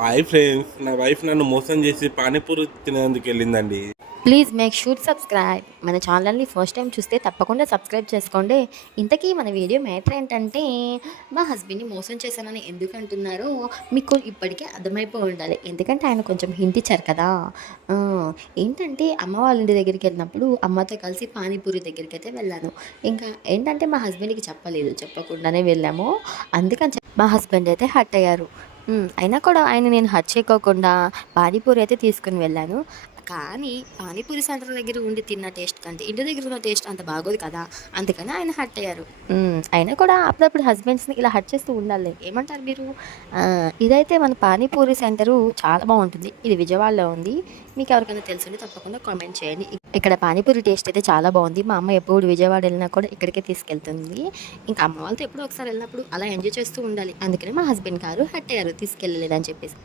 Hi friends, నా wife నన్ను మోసం చేసి పానీపూరి తినేందుకు వెళ్ళిందండి. Please make sure subscribe. మన ఛానల్ని ఫస్ట్ టైం చూస్తే తప్పకుండా సబ్స్క్రైబ్ చేసుకోండి. ఇంతకీ మన వీడియో మ్యాటర్ ఏంటంటే, మా హస్బెండ్ని మోసం చేశానని ఎందుకు అంటున్నారో మీకు ఇప్పటికే అర్థమైపోయి ఉండాలి. ఎందుకంటే ఆయన కొంచెం హింట్ ఇచ్చారు కదా. ఆ, ఏంటంటే అమ్మ వాళ్ళ ఇంటి దగ్గరికి వెళ్ళినప్పుడు అమ్మతో కలిసి పానీపూరి దగ్గరికి అయితే వెళ్ళాను. ఇంకా ఏంటంటే మా హస్బెండ్కి చెప్పలేదు, చెప్పకుండానే వెళ్ళాము. అందుకని మా హస్బెండ్ అయితే హర్ట్ అయ్యారు. అయినా కూడా ఆయన నేను హర్ట్ చేయకోకుండా పానీపూరి అయితే తీసుకుని వెళ్ళాను. కానీ పానీపూరి సెంటర్ దగ్గర ఉండి తిన్న టేస్ట్ కంటే ఇంటి దగ్గర ఉన్న టేస్ట్ అంత బాగోదు కదా. అందుకని ఆయన హర్ట్ అయ్యారు. అయినా కూడా అప్పుడప్పుడు హస్బెండ్స్ని ఇలా హర్ట్ చేస్తూ ఉండాలి. ఏమంటారు మీరు? ఆ, ఇదైతే మన పానీపూరి సెంటరు చాలా బాగుంటుంది. ఇది విజయవాడలో ఉంది. మీకు ఎవరికైనా తెలుసుంటే తప్పకుండా కామెంట్ చేయండి. ఇక్కడ పానీపూరి టేస్ట్ అయితే చాలా బాగుంది. మా అమ్మ ఎప్పుడు విజయవాడ వెళ్ళినా కూడా ఇక్కడికే తీసుకెళ్తుంది. ఇంకా అమ్మ వాళ్ళతో ఎప్పుడో ఒకసారి వెళ్ళినప్పుడు అలా ఎంజాయ్ చేస్తూ ఉండాలి. అందుకని మా హస్బెండ్ గారు హర్ట్ అయ్యారు తీసుకెళ్ళలేదని చెప్పేసి.